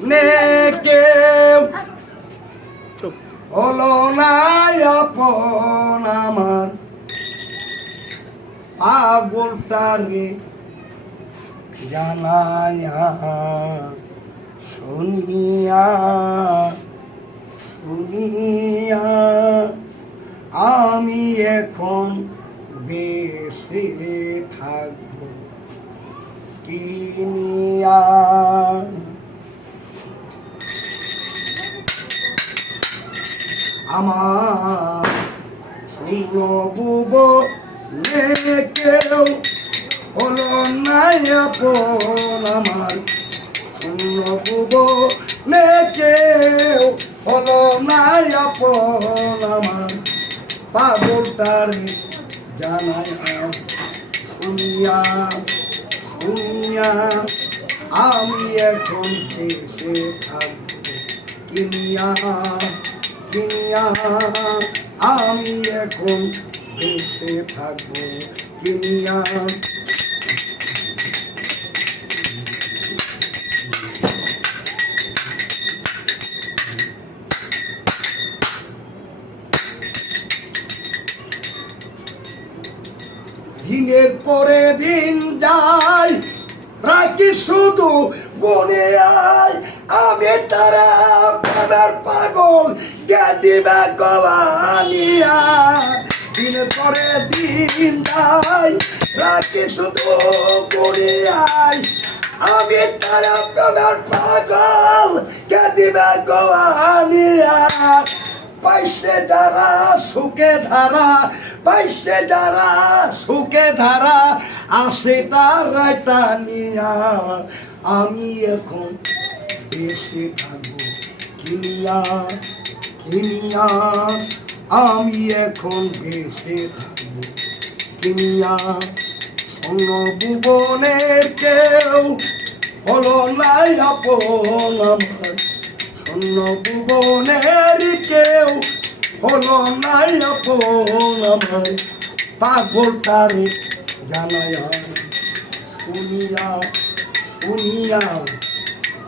নে কেউ। হলো না আপন আমার। পাগলটারে জানায়া শুনিয়া শুনিয়া। আমি এখন বেশি থাকব কিনিয়া আমার। সুরবুব কেউ হলো নাই আপন আমার। সুরবুব কেউ হলো আমার। পাগলটার জানাই শুনিয়া শুনিয়া আমি এখন দেশে থাকব। কিনিয়া কিনিয়া আমি এখন দেশে থাকব কিনিয়া দিনের পরে দিন যায় রাখি শুধু গুনে আয়। আমি তারা প্রেমের পাগল গে দিবে গবানিয়া দিনের পরে দিন যায় রাখি শুধু গুনে আয় আমি তারা প্রেমের পাগল গে দিবে গবানিয়া পাইছে যারা সুখে ধারা পাইছে যারা সুখে ধারা, আসে তার রায়তা নিয়া আমি এখন বেশি থাকব। কিনিয়া কিনিয়া, আমি এখন বেশি থাকব। কিনিয়া অন্য ভুবনের কেউ হলো নাই আপন আমার। অন্য ভুবনের কেউ হলো নাই আপন আমার। পাগলটারে জানায়া শুনিয়া শুনিয়া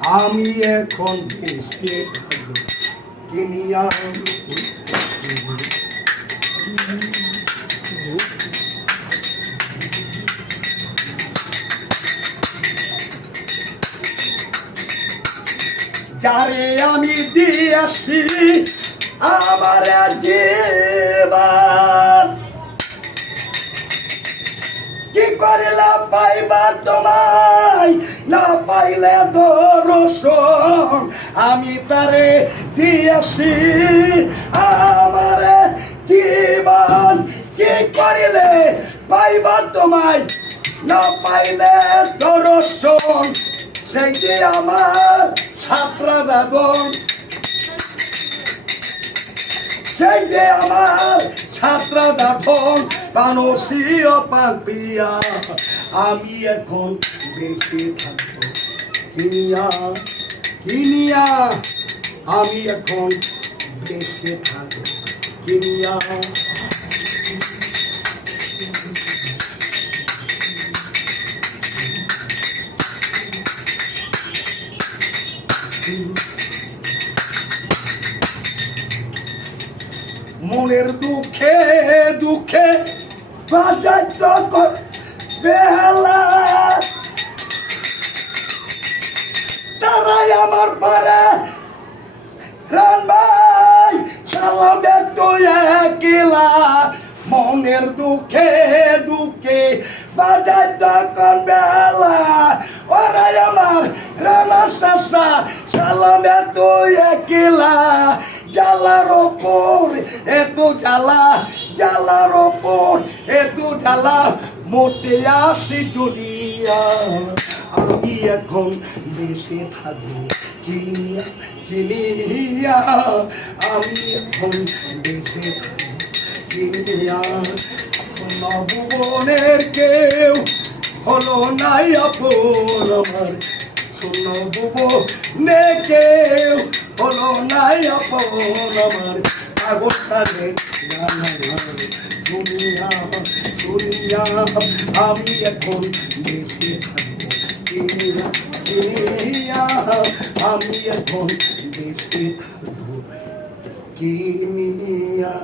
আমি এখন দেশে থাকব। কিনিয়া যারে আমি দিয়েছি আমার জীবন। কি করিলাম পাইবার তোমায়? না পাইলে দর্শন, আমি তারে দিয়েছি। আমার জীবন কি করিলে পাইবার তোমায়? না পাইলে দর্শন, সেই যে আমার ছাত্রা দাদন সেই যে আমার ছাত্রা আমি এখন বেশি থাকব। কিনিয়া কিনিয়া আমি এখন বেশি থাকব। কিনিয়া। মনের দুঃখে দুঃখে তারাই আমার পারে। রান ভাই, সালামে মনের দুঃখে দুঃখে বাজার তখন বেলা। ওরাই আমার রানা শাসা সালামে তো একলা। জ্বালার ওপর এত জ্বালা জ্বালার ওপর এত জ্বালা মোটে আসি চলিয়া। আমি এখন বেশি থাকব, কিনিয়া কিনিয়া। আমি এখন বেশি থাকব, কিনিয়া। নবনের কেউ হলো নাই আপন আমার। শূন্য বুব নে কেউ হলো নাই আপন আমার। পাগলটারে দুনিয়া দুনিয়া আমি এখন বেশি আমি এখন বেশি থাকব কিনিয়া